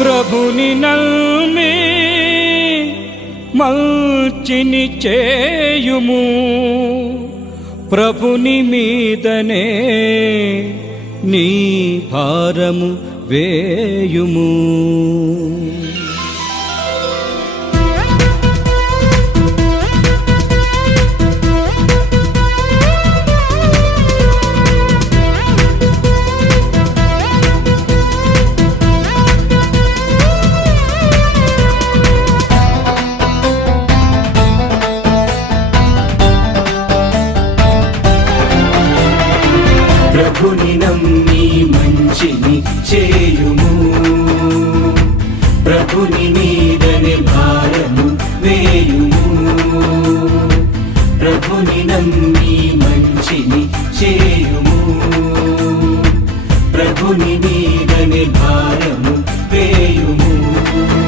ప్రభుని నల్మి మల్చిని చేయుము. ప్రభుని మీదనే నీ భారము వేయుము. ప్రభుని నమ్మి మంచిని చేయుము. ప్రభుని మీదనే భారము వేయుము. ప్రభుని నమ్మి మంచిని చేయుము. ప్రభుని మీదనే భారము వేయుము.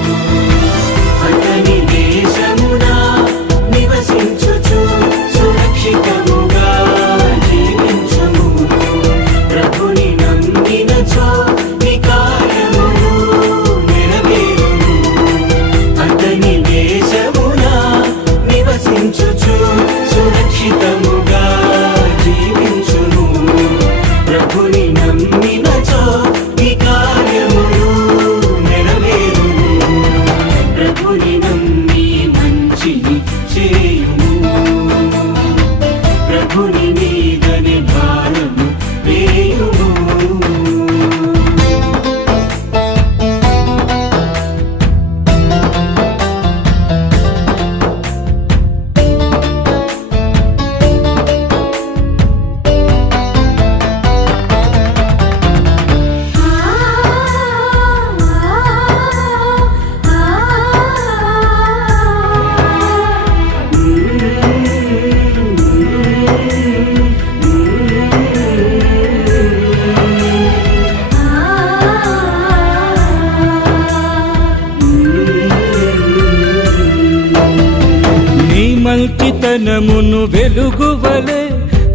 మంచితనమును వెలుగువలే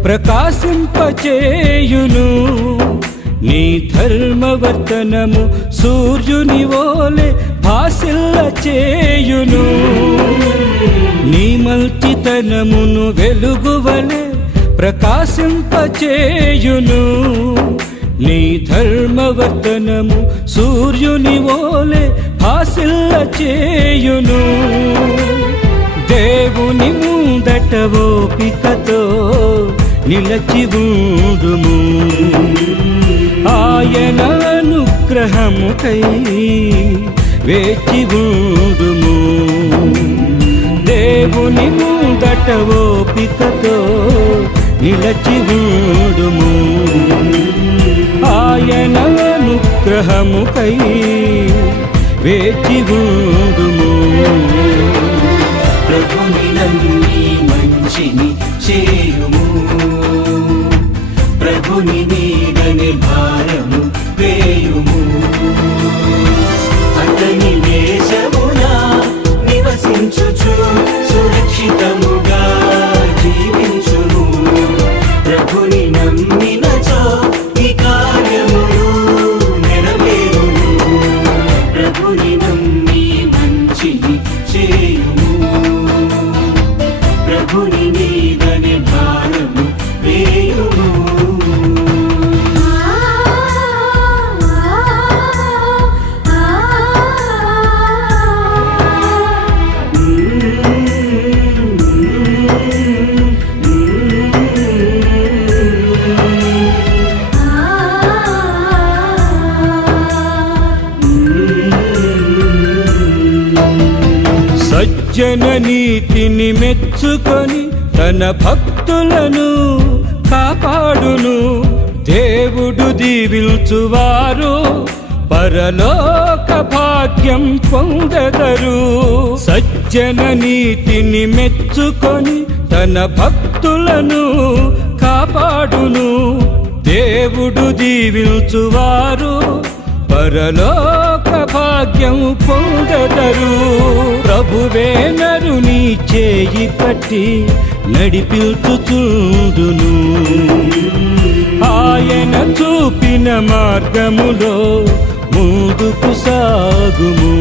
ప్రకాశింపచేయును. నీ ధర్మవర్తనము సూర్యుని ఓలే భాసిల్ల చేయును నీ మంచితనమును వెలుగువలే ప్రకాశింపచేయును. నీ ధర్మవర్తనము సూర్యుని ఓలే భాసిల్ల చేయును దేవుని ముందట ఓపికతో నిలచి ఉండుము. ఆయన అనుగ్రహముకై వేచి ఉండుము. దేవుని ముందట ఓపికతో నిలచి ఉండుము. ఆయన అనుగ్రహముకై వేచి ఉండుము. ప్రభుని నమ్మి మంచిని చేయుము. ప్రభుని సజ్జన నీతిని మెచ్చుకొని తన భక్తులను కాపాడును. దేవుడు దీవిల్చువారు పరలోక భాగ్యం పొందగరు సజ్జన నీతిని మెచ్చుకొని తన భక్తులను కాపాడును. దేవుడు దీవిల్చువారు పరలో భాగ్యం పొందదరు. ప్రభువే నరు నీ చేయి పట్టి నడిపిల్చుచుందును ఆయన చూపిన మార్గములో ముందుకు సాగుము.